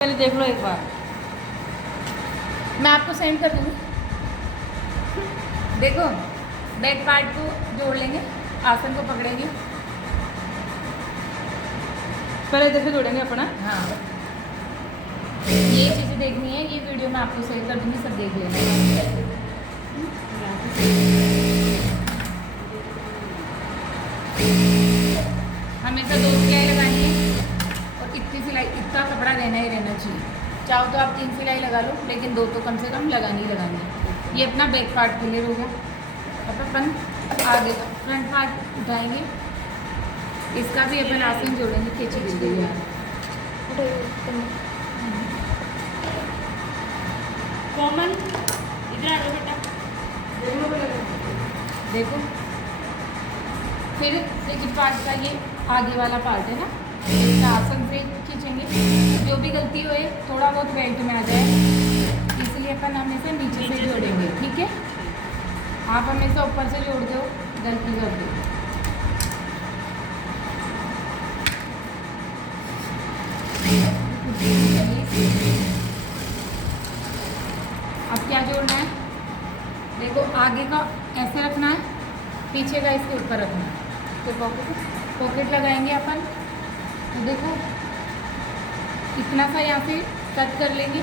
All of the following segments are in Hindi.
पहले देख लो एक बार, मैं आपको सेंड कर दूँगी। देखो बैक पार्ट को जोड़ लेंगे, आसन को पकड़ेंगे। पहले इधर से जोड़ेंगे अपना। हाँ, ये चीज़ें देखनी है, ये वीडियो मैं आपको शेयर कर दूँगी, सब देख लेना। हमेशा 2 सिलाई लगानी है और इतनी सिलाई, इतना कपड़ा रहना ही रहना चाहिए। चाहो तो आप 3 सिलाई लगा लो, लेकिन 2 तो कम से कम लगानी ही लगानी है। ये अपना बैक पार्ट क्लियर हो गया। अब अपन आगे फ्रंट पार्ट उठाएंगे, इसका भी अपन आसन जोड़ेंगे। खींची बिल्डी है, कोमल इधर आ जाओ बेटा। देखो फिर सेकंड पार्ट का ये आगे वाला पार्ट है ना, इसका आसन से खींचेंगे। जो भी गलती होए थोड़ा बहुत बेल्ट में आ जाए, इसलिए अपन हमेशा नीचे से जोड़ेंगे। ठीक है, आप हमेशा ऊपर से जोड़ दो, गलती कर दो। अब क्या जोड़ना है, देखो आगे का ऐसे रखना है, पीछे का इसके ऊपर रखना है। तो पॉकेट लगाएंगे अपन। तो देखो इतना सा यहाँ से कट कर लेंगे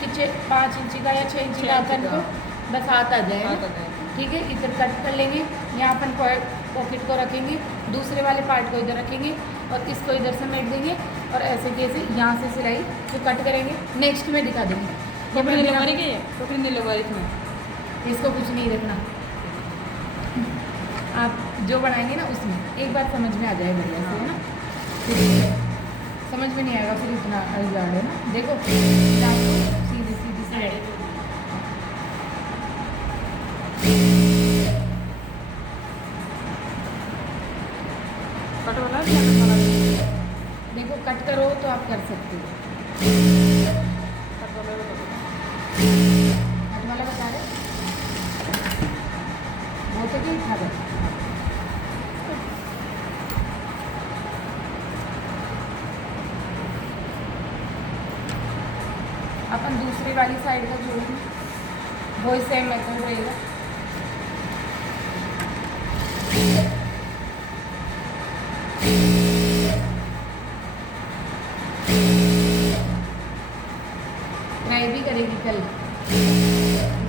कि 5 इंची का या 6 इंची का अपन को बस हाथ आ जाए। ठीक है, इधर कट कर लेंगे। यहाँ अपन पॉकेट को रखेंगे, दूसरे वाले पार्ट को इधर रखेंगे और इसको इधर से मेट देंगे और ऐसे कैसे यहाँ से सिलाई जो कट करेंगे नेक्स्ट में दिखा देंगे। कपड़े नहीं लगवाने के, कपड़े नहीं लगवा इसमें, इसको कुछ नहीं रखना, आप जो बनाएंगे ना उसमें एक बार समझ में आ जाए बढ़िया से, है ना। फिर समझ में नहीं आएगा, फिर इतना अड़गड़ है ना। देखो सीधी सीधी सिलाई, कट वाला कट वाला देखो कट करो तो आप कर सकते हो। कट वाला कट वाला बता रहे वो तो क्या था बस। अपन दूसरी वाली साइड का जोड़ेंगे, वो सेम मेथड रहेगा। ट्राई भी करेगी कल,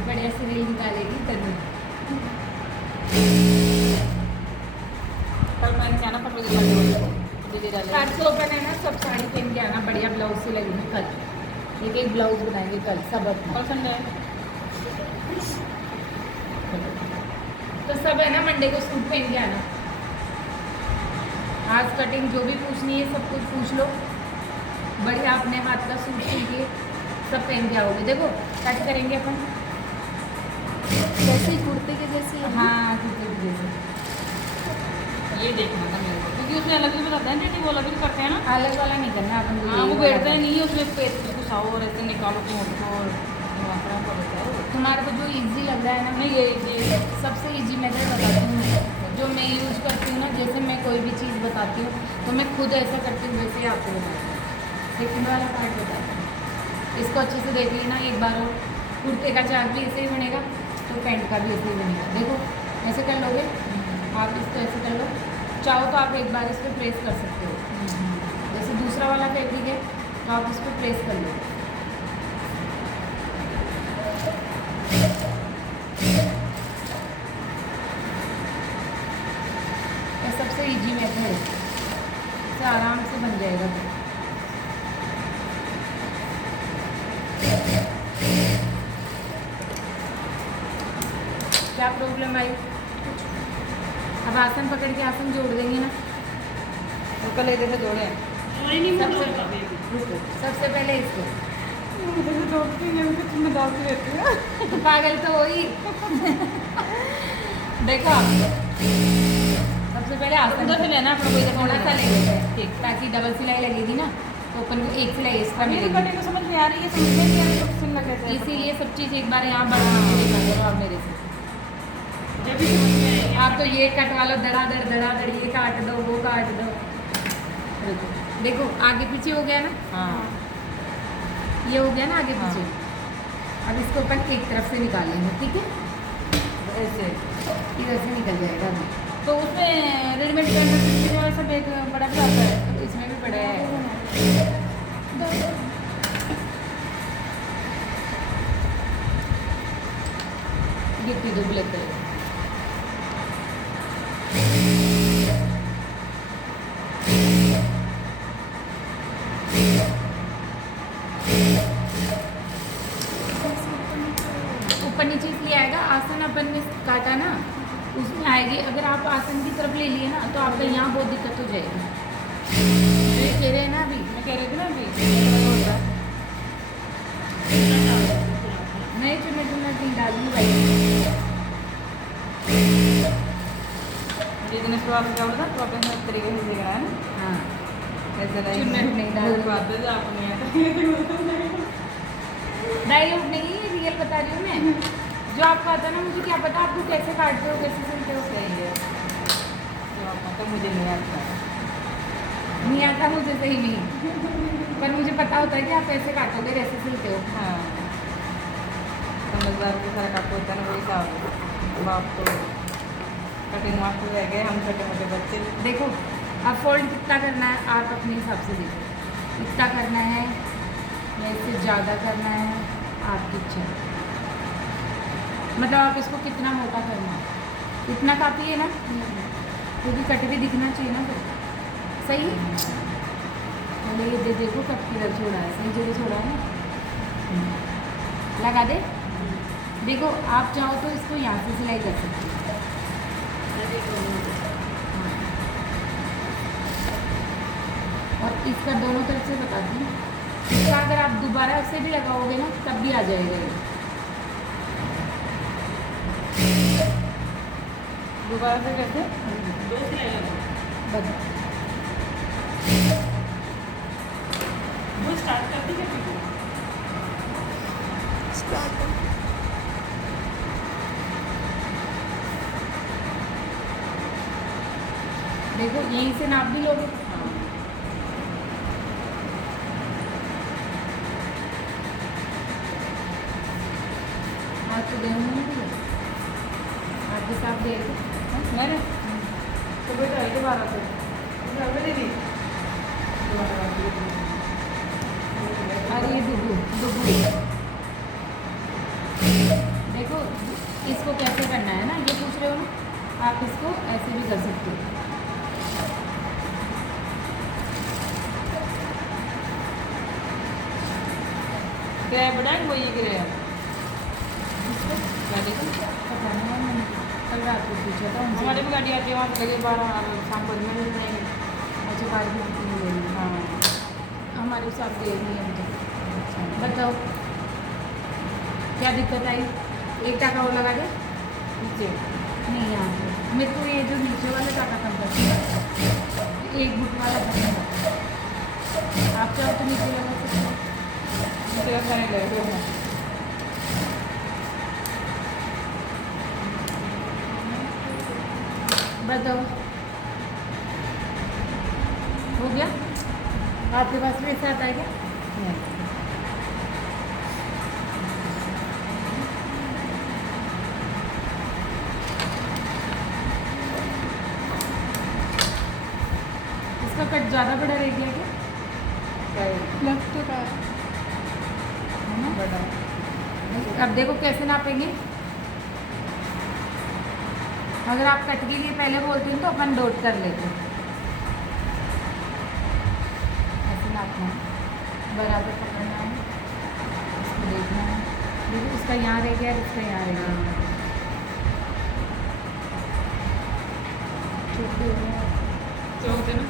बढ़िया से रील निकालेगी कल। कल मैंने क्या ना कपड़े दीदी डाले। परसों अपन है ना सब साड़ी पहन के आना, बढ़िया ब्लाउज से लगेगी कल। एक ब्लाउज बनाएंगे कल सब अपना। कल संडे है, तो सब है ना मंडे को सूट पहन के आना। आज कटिंग जो भी पूछनी है सब कुछ पूछ लो, बढ़िया अपने हाथ का सूट सिल के सब पहन के आओगे। देखो कट करेंगे अपन जैसे कुर्ते के जैसे। हाँ कुर्ते के जैसे। ये देखना था मेरे को, क्योंकि उसमें अलग भी बताते हैं टेडी, वो अलग भी करते हैं ना। अलग वाला नहीं करना अपन को। हाँ, वो यही बैठते वाला हैं नहीं, उसमें पेट को घुसाओ और ऐसे निकालो मोड़ को और मात्रा को बताओ। तुम्हारे को जो इजी लग रहा है ना, नहीं ये सबसे इजी मेथड बताती हूँ मैं, जो मैं यूज़ करती हूँ ना। जैसे मैं कोई भी चीज़ बताती हूँ तो मैं खुद ऐसा करती हूँ, वैसे ही आपको बताती हूँ। सेकंड वाला पार्ट बताती हूँ, इसको अच्छे से देख लेना एक बार और। कुर्ते का चाक भी ऐसे ही बनेगा तो पैंट का भी ऐसे ही बनेगा। देखो ऐसे कर लोगे आप, इसको ऐसे कर लो। चाहो तो आप एक बार इस पर प्रेस कर सकते हो। जैसे दूसरा वाला फैब्रिक है तो आप इस पर प्रेस कर लो। ये सबसे इजी मेथड है, इससे आराम से बन जाएगा। क्या प्रॉब्लम आई? अब आसन पकड़ के आसन जोड़ देंगे ना। तो कल इधर से जोड़े सबसे पहले इसको तुम्हें डालती रहती है। तो पागल तो वही। देखो सबसे पहले आसन उधर से लेना अपना, कोई थोड़ा सा ले लेते हैं, ठीक, ताकि डबल सिलाई लगेगी ना तो अपन को एक सिलाई एक्स्ट्रा मेरी मिलेगी। कटिंग समझ नहीं आ रही है, समझ में नहीं आ रही, तो सिल लग रहे थे। इसीलिए सब चीज़ एक बार यहाँ बना आप मेरे से। जब भी समझ में आएगी। आप तो ये कटवा लो, धड़ाधड़ ये काट दो वो काट दो। देखो आगे पीछे हो गया ना। हाँ ये हो गया ना आगे हाँ। पीछे। अब इसको अपन एक तरफ से निकालेंगे, ठीक है? ऐसे इधर से निकल जाएगा अभी। तो उसमें रेडीमेड पैंट जो ऐसा बैग बड़ा भी आता है, तो इसमें भी बड़ा है। गिट्टी दो ब्लैक कलर। ऊपर नीचे इसलिए आएगा, आसन अपन ने काटा ना उसमें आएगी। अगर आप आसन की तरफ ले लिए ना तो आपका यहाँ बहुत दिक्कत हो जाएगी। ये कह रहे हैं ना अभी, मैं कह रही थी ना अभी नहीं चुनने नहीं डालूंगी भाई। जितने स्वाद क्या होता है तो अपने तरीके से सीखना है ना। हाँ, ऐसे चुन्नट नहीं डालना। बात है आप नहीं आता डायलॉग नहीं, रियल बता रही हूँ मैं। जो आपको आता ना, मुझे क्या पता आपको कैसे काटते हो, कैसे सिलते हो। सही है तो आप तो मुझे नहीं आता नहीं आता मुझे, सही नहीं, पर मुझे पता होता है कि आप कैसे काटोगे, कैसे सिलते हो। हाँ समझदार के सारा काप होता है ना वही साहब। अब आप तो कटिंग मास्टर रह गए, हम छोटे मोटे बच्चे। देखो अब फोल्ड कितना करना है आप अपने हिसाब से देखो, कितना करना है या इससे ज़्यादा करना है, आपकी इच्छा है। मतलब आप इसको कितना मोटा करना है, इतना काफ़ी है ना, क्योंकि कट भी दिखना चाहिए ना फिर। सही है। पहले ये देखो कट किधर छोड़ा है, सही जगह छोड़ा है ना। लगा दे। देखो आप चाहो तो इसको यहाँ से सिलाई कर सकते हो। और इसका दोनों तरफ से बताती हूँ, इसका अगर आप दोबारा से भी लगाओगे ना तब भी आ जाएगा ये। दोबारा से कैसे? बस वो स्टार्ट कर दी क्या? देखो यहीं से नाप भी लोगे। आज तो गेहूँ नहीं दिए, आपके साथ दे मैंने तो बेटा है दोबारा से दीदी अरे ये दुगू दुगू। देखो इसको कैसे करना है ना, ये पूछ रहे हो ना, आप इसको ऐसे भी कर सकते हो। किराया बढ़ाए वही किराया गाड़ी का। पता नहीं है, मैंने कल रात को पूछा था उनसे। हमारे भी गाड़ी आती है वहाँ से लगे 12 शाम को में मिल जाएंगे। अच्छा गाड़ी भी कितनी मिलेगी? हाँ हमारे साथ दे नहीं है मुझे। बताओ क्या दिक्कत आई? एक टाका और लगा दे। नीचे नहीं यहाँ पे मेरे को ये जो नीचे वाला टाका कम करती है, एक बुट वाला कम करता है। आप चाहो तो नीचे लगा सकते हो। नीचे रखा नहीं लगे बताओ हो गया? आपके पास भी ऐसा आता है क्या? इसका कट ज़्यादा बड़ा रह गया क्या? लग तो रहा है है ना? बड़ा। अब देखो कैसे नापेंगे। अगर आप कट के लिए पहले बोलते हैं तो अपन डॉट कर लेते, ऐसे नापना है, बराबर पकड़ना है, इसको देखना है। देखो इसका यहाँ रह गया, इसका यहाँ रह गया। छोटे हो गए। चौक है ना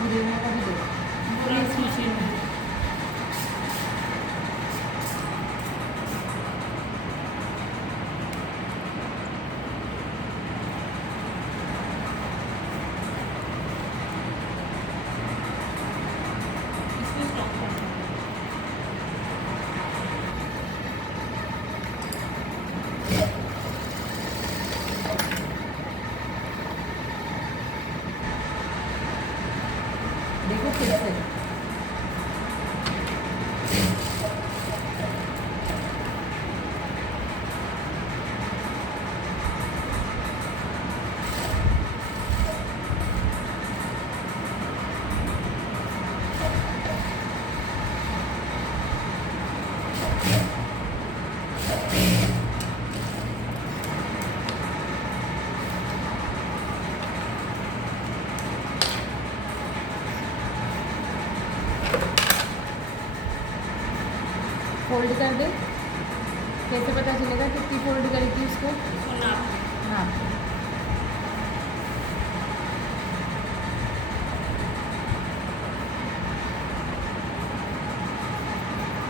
पूरे में का भी दो पूरा मशीन में इसमें स्टॉप करना है। फोल्ड कर दे। कैसे पता चलेगा कितनी फोल्ड करी थी उसको? हाँ,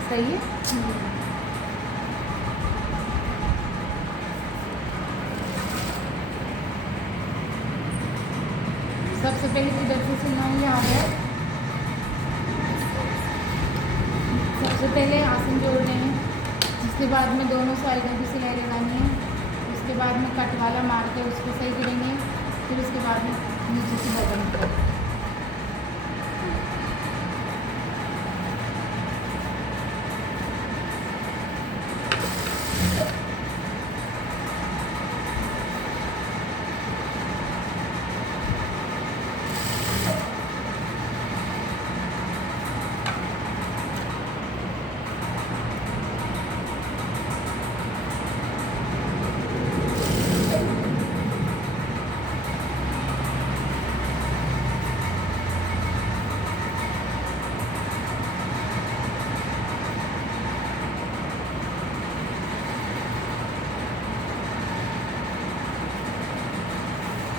सही है। सबसे पहले किधर से सिलना है? यहाँ है। सबसे पहले आसन जोड़ने हैं, उसके बाद में दोनों साइडों की सिलाई लगानी है, उसके बाद में कट वाला मार के उसको सही करेंगे, फिर उसके बाद में नीचे से बटन पर।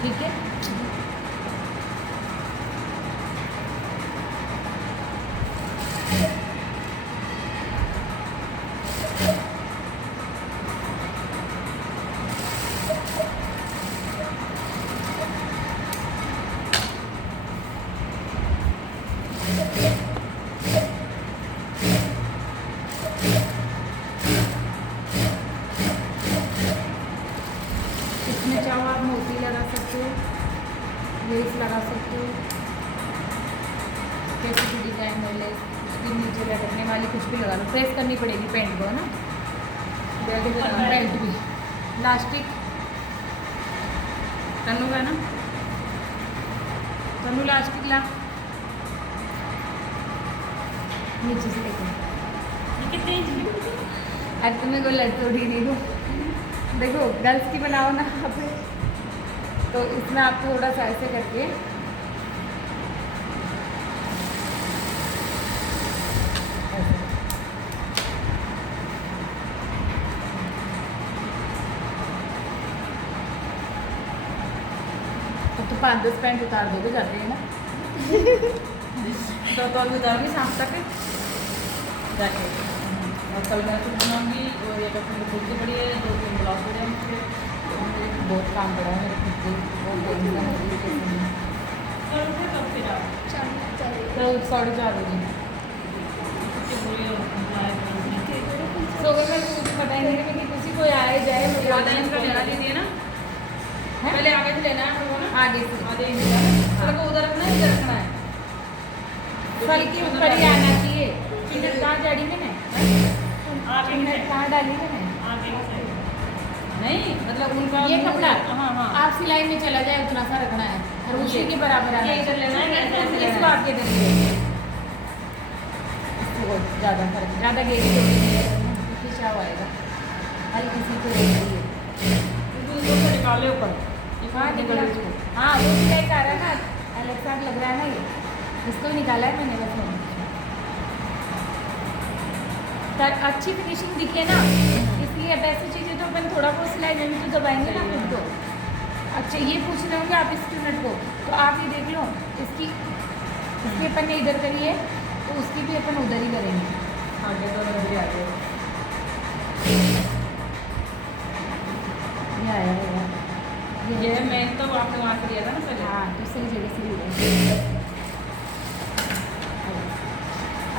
ठीक है। इसमें चाहो आप मोती लगा सकते हो, लेस लगा सकते हो, कैसे भी डिजाइन में लेस, उसके नीचे लटकने वाली कुछ भी लगा लो। प्रेस करनी पड़ेगी पेंट को, है ना? बेल्ट भी, लास्टिक तनु है ना, तनु लास्टिक ला नीचे से लेकर। कितने अब तुम्हें को लड़ थोड़ी नहीं हो, देखो गर्ल्स की बनाओ ना आप, तो इसमें आप थोड़ा सा ऐसे करके तो 5-10 पैंट उतार दोगे जाते हैं ना। तो अभी उतारूंगी शाम तक जाके, और कल मैं कुछ बनाऊंगी, और ये अपनी कुर्ती पड़ी है, 2-3 ब्लाउज पड़े हैं मुझे। बहुत काम पड़ा है मेरे खुद के, बहुत टेंशन है। तो 4:30 बजे सो गए। मैं कुछ बताएंगे कि किसी को आए जाए मुझे आधा इंच का लेना दीजिए ना, है? पहले आगे से लेना है हम लोगों ना, आगे से आधे इंच का सर को उधर रखना है, इधर रखना है, फल के ऊपर ही आना चाहिए। चिन्हट कहाँ डाली मैंने? चिन्हट कहाँ डाली मैंने? नहीं मतलब उनका ये कपड़ा हाँ हाँ आप सिलाई में चला जाए उतना सा रखना है, और उसी के बराबर आना ये इधर लेना है, ऐसे ऐसे इस लेना बात के देंगे ज़्यादा फर्क, ज़्यादा गेरी खिंचाव आएगा, हल्की सी तो रहेगी। है। निकाले ऊपर हाँ निकला, हाँ वो सिलाई का रहा है ना, अलग सा लग रहा है ना, ये इसको निकाला है मैंने बस। पर अच्छी फिनिशिंग दिखे ना, इसलिए अब ऐसी चीज़ें तो अपन थोड़ा बहुत सिलाई में भी तो दबाएंगे ना खुद को। अच्छा ये पूछ रहे होंगे आप इस यूनिट को, तो आप ये देख लो, इसकी अपन ने इधर करी है, तो उसकी भी अपन उधर ही करेंगे। आगे तो नजर आगे ये आया होगा, ये है मेन, तो आपने वहाँ से लिया था ना पहले। हाँ तो सही जगह से लिया।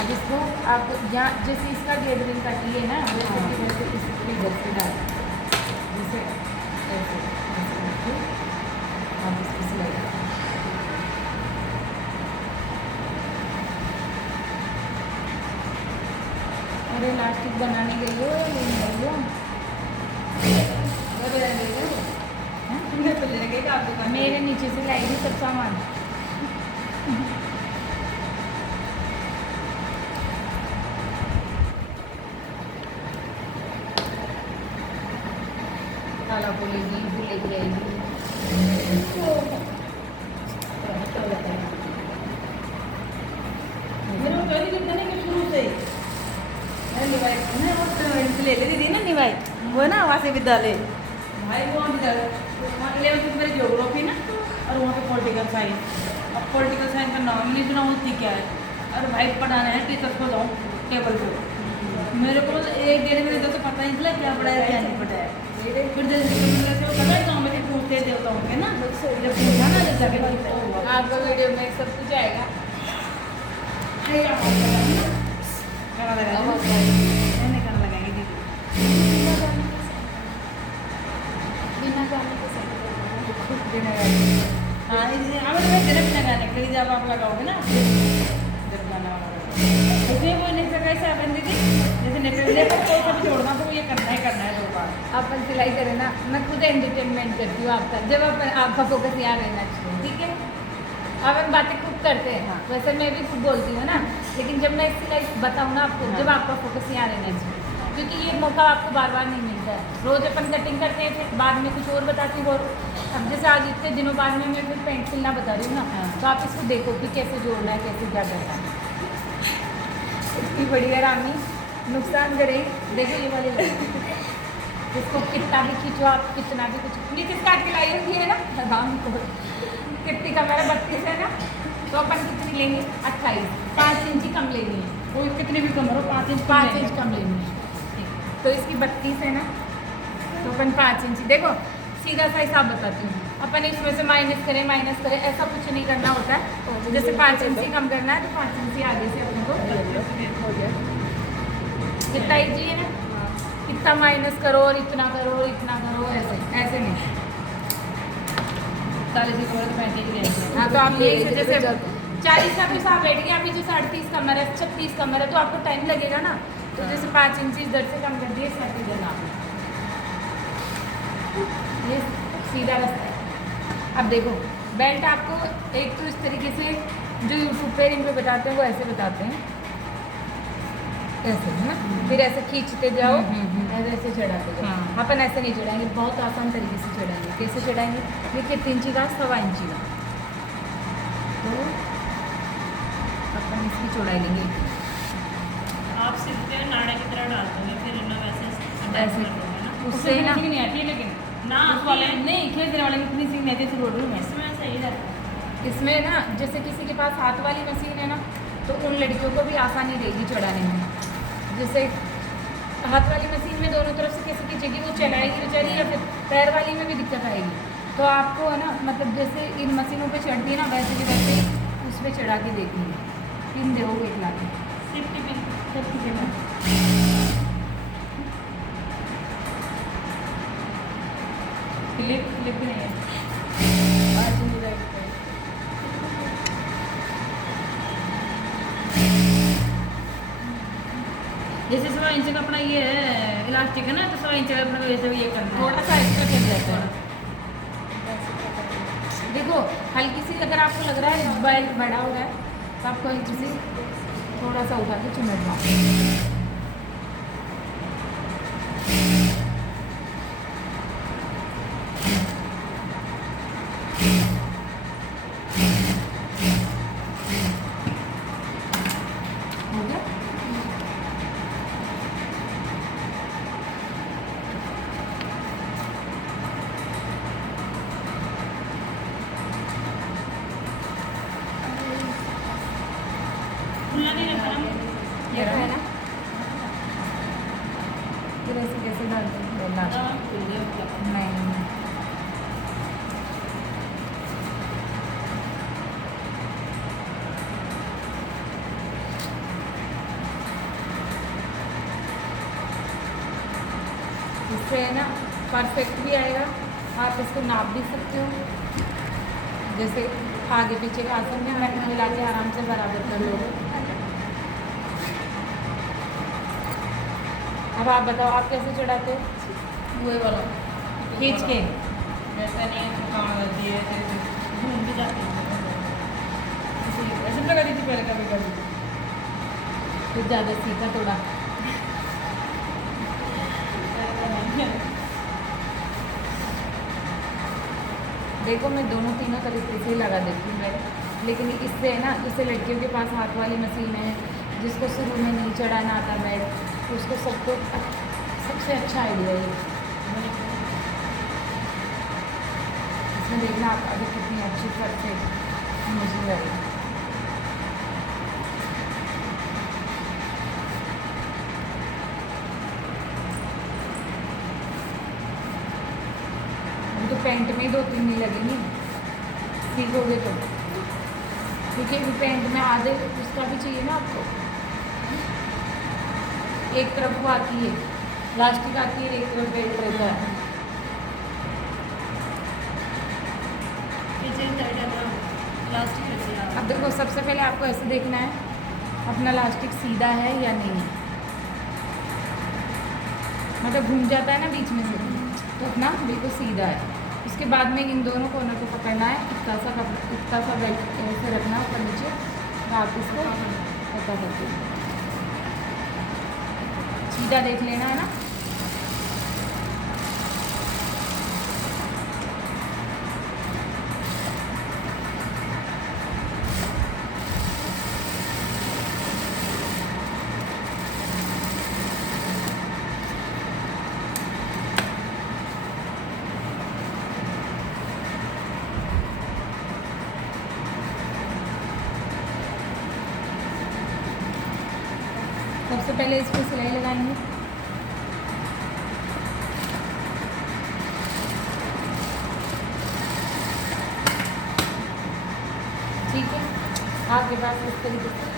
अब इसको आप यहाँ जैसे इसका गेटरिंग काटी है ना, वैसे वैसे इसको इधर से डाल, जैसे ऐसे करके आप इसको सिलाई करो। अरे इलास्टिक बनाने गई हो लेने गई हो? मैं तो लेने गई आप दुकान मेरे नीचे से लाएगी सब सामान। काला बोलेगी, भूलेगी आएगी। मेरे को पहले कितने के शुरू से ही भाई ने वो तो इनसे ले ली थी ना नहीं भाई, वो है ना आवासीय विद्यालय भाई, वो विद्यालय वहाँ 11th मेरी ज्योग्राफी ना, और वहाँ पे पॉलिटिकल साइंस। अब पॉलिटिकल साइंस का नाम नहीं सुना होती क्या है, और भाई पढ़ाना है टीचर को जाऊँ टेबल पे, मेरे को 1-1.5 महीने तक तो पता नहीं चला क्या पढ़ाया क्या नहीं पढ़ाया। फिर जैसे वो पता है गाँव में पूछते देवताओं के ना, जब पूछा ना जब जाके पूछता हुआ आपका वीडियो में सब कुछ आएगा। खाना लगाएंगे, नहीं खाना लगाएंगे दीदी। हाँ इसलिए हमें तो तेरे बिना गाने के लिए जब आप लगाओगे ना जब गाना वाला इसलिए वो नहीं सका ऐसे अपन दीदी जैसे नेपले पर कोई सा भी जोड़ना तो ये करना है 2 बार। अपन सिलाई करें ना, मैं खुद एंटरटेनमेंट करती हूँ आपका, जब अपन आपका फोकस यहाँ रहना चाहिए, ठीक है। अपन बातें खूब करते हैं, हाँ। वैसे मैं भी खूब बोलती हूँ ना, लेकिन जब मैं सिलाई बताऊँ ना आपको, हाँ। जब आपका फोकस यहाँ रहना चाहिए, क्योंकि ये मौका आपको बार बार नहीं मिलता है। रोज अपन कटिंग करते हैं, फिर बाद में कुछ और बताती हूँ, और अब जैसे आज इतने दिनों बाद में मैं फिर पेंट सिलना बता रही हूँ ना, हाँ। तो आप इसको देखो कि कैसे जोड़ना है, कैसे क्या करना है। इतनी बढ़िया रामी नुकसान करे, देखो ये वाले लगे। इसको कितना भी खींचो आप, कितना भी कुछ नीचे काट के लाई होती है ना, राम को कितनी का मेरा 32 है ना, तो अपन कितनी लेंगे 28, 5 इंच ही कम लेनी है, वो कितने भी कम करो 5 इंच 5 इंच कम लेनी है। तो इसकी 32 है ना, तो अपन 5 इंच, देखो सीधा सा हिसाब बताती हूँ, अपन इसमें से माइनस करें, ऐसा कुछ नहीं करना होता है। जैसे 5 इंच ही कम करना है, तो 5 इंच ही आगे से अपने को कितना ईजी है ना, इतना माइनस करो और इतना करो और इतना करो, ऐसे नहीं। 40 की कमर तो 35 की हाँ, तो आप यही से जैसे 40 का भी साफ बैठ गया, अभी जैसे 38 कमर है, 36 कमर है, तो आपको टाइम लगेगा ना, तो जैसे 5 इंच इधर से कम कर दिए, 7 इधर आप, ये सीधा रास्ता है। अब देखो बेल्ट आपको एक तो इस तरीके से जो यूट्यूब पे इन पे बताते हैं वो ऐसे बताते हैं, ऐसे है ना, फिर ऐसे खींचते जाओ, ऐसे चढ़ाते जाओ। हाँ। अपन ऐसे नहीं चढ़ाएंगे, बहुत आसान तरीके से चढ़ाएंगे। कैसे चढ़ाएंगे, देखिए 3 इंची का 1.25 इंची का, तो अपन इसकी चौड़ाई लेंगे। आप सिलते हो नाड़ा की तरह डालते हो, फिर ना वैसे ऐसे ना उससे ना नहीं आती है, लेकिन ना उस वाले नहीं खींचने वाले की फिनिशिंग नहीं जैसे बोल रही हूँ मैं। इसमें सही रहता है। इसमें ना जैसे किसी के पास हाथ वाली मशीन है ना, तो उन लड़कियों को भी आसानी रहेगी चढ़ाने में। जैसे हाथ वाली मशीन में दोनों तरफ से कैसे खींचेगी, वो चलाएगी बेचारी, या फिर पैर वाली में भी दिक्कत आएगी। तो आपको है ना, मतलब जैसे इन मशीनों पे चढ़ती है ना, वैसे भी वैसे उस पर चढ़ा के देखनी है, पिन दोगे एक लाख सेफ्टी पिन सब की जगह। क्लिप नहीं है। जैसे 1.25 इंच का अपना ये है इलास्टिक है ना, तो 1.25 इंच का अपना वैसे भी ये करना है। थोड़ा सा एक्स्ट्रा चल जाता है। देखो हल्की सी अगर आपको लग रहा है बेल्ट बड़ा हो रहा है, तो आपको हल्की सी थोड़ा सा उठा के चुमट दो। हो गया? खुला नहीं रहता ना। ये रहा है ना, फिर ऐसे कैसे डालते हैं बेलना? नहीं नहीं। इससे है ना परफेक्ट भी आएगा, आप इसको नाप भी सकते हो, जैसे आगे पीछे का आसन में मैं मिला के आराम से बराबर कर लो। अब आप बताओ आप कैसे चढ़ाते हो? वही वाला खींच के। ऐसा नहीं है, कहाँ करती है ऐसे घूम भी जाती है। ऐसे लगा दी थी पहले, कभी कभी कुछ ज़्यादा सीखा थोड़ा। देखो मैं दोनों तीनों तरीके से ही लगा देती हूँ मैं, लेकिन इससे है ना, जैसे लड़कियों के पास हाथ वाली मशीन है, जिसको शुरू में नहीं चढ़ाना आता बेल्ट, तो उसको सबको सबसे अच्छा आइडिया है ये। इसमें देखना आप अभी कितनी अच्छी परफेक्ट फिनिशिंग रहेगी। अभी तो पेंट में 2-3 नहीं लगेंगे, सीखोगे तो, क्योंकि अभी पेंट में आधे उसका भी चाहिए ना आपको। एक तरफ वो आती है प्लास्टिक आती है, एक तरफ बेल्ट रहता है। प्लास्टिक रखी है अब देखो सबसे पहले आपको ऐसे देखना है अपना लास्टिक सीधा है या नहीं है, मतलब घूम जाता है ना बीच में से, तो अपना बिल्कुल सीधा है। उसके बाद में इन दोनों कोनों को पकड़ना है, इतना सा बेल्ट ऐसे रखना है ऊपर नीचे, तो आप इसको पता करते हैं सीधा देख लेना है ना। सबसे पहले इस पर सिलाई लगाएंगे। ठीक है, आपके पास इस तरीके से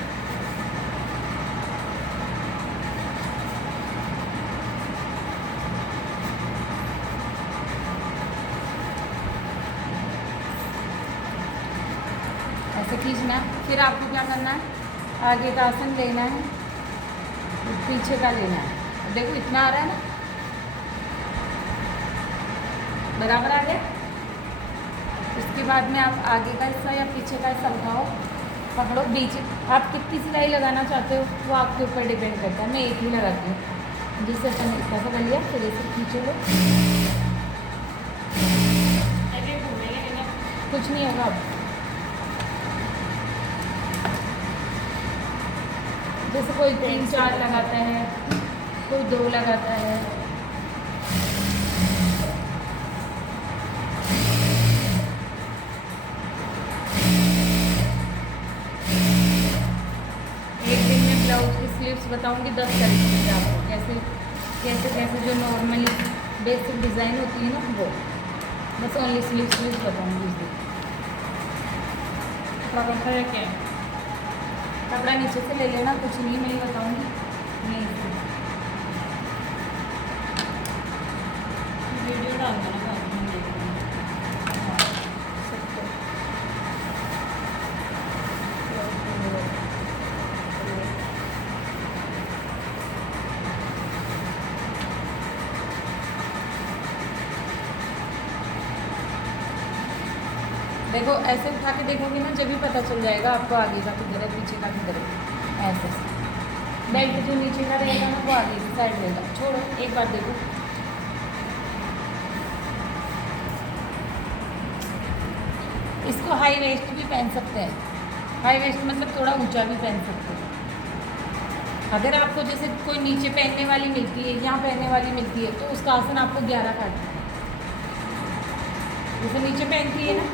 ऐसे खींचना है। फिर आपको क्या करना है, आगे का आसन लेना है, पीछे का लेना है। देखो इतना आ रहा है ना, बराबर आ गया। उसके बाद में आप आगे का हिस्सा या पीछे का हिस्सा उठाओ, पकड़ो बीच। आप कितनी सिलाई लगाना चाहते हो वो आपके ऊपर डिपेंड करता है। मैं एक ही लगाती हूँ, जिससे अपन इतना सा कर लिया, फिर इसे खींचो लो, कुछ नहीं होगा। अब जैसे कोई 3-4 लगाता है, कोई 2 लगाता है। एक दिन में ब्लाउज की स्लीव्स बताऊंगी 10 तरीके से आपको, कैसे जो नॉर्मली बेसिक डिज़ाइन होती है ना, वो बस ओनली स्लीव्स बताऊंगी उस दिन। कपड़ा है क्या? कपड़ा नीचे से ले लेना, कुछ नहीं मैं बताऊंगी। नहीं वीडियो डाल देना बाद में देख लेना। सकते। देखो ऐसे उठा के देखोगे ना, जब भी पता चल जाएगा आपको आगे का किधर है, पीछे का किधर है। ऐसे बेल्ट जो नीचे का रहेगा ना वो आगे की साइड रहेगा। छोड़ो, एक बार देखो, इसको हाई वेस्ट भी पहन सकते हैं। हाई वेस्ट मतलब थोड़ा ऊंचा भी पहन सकते हैं। अगर आपको जैसे कोई नीचे पहनने वाली मिलती है, यहाँ पहनने वाली मिलती है, तो उसका आसन आपको 11 काटना है। जैसे नीचे पहनती है ना,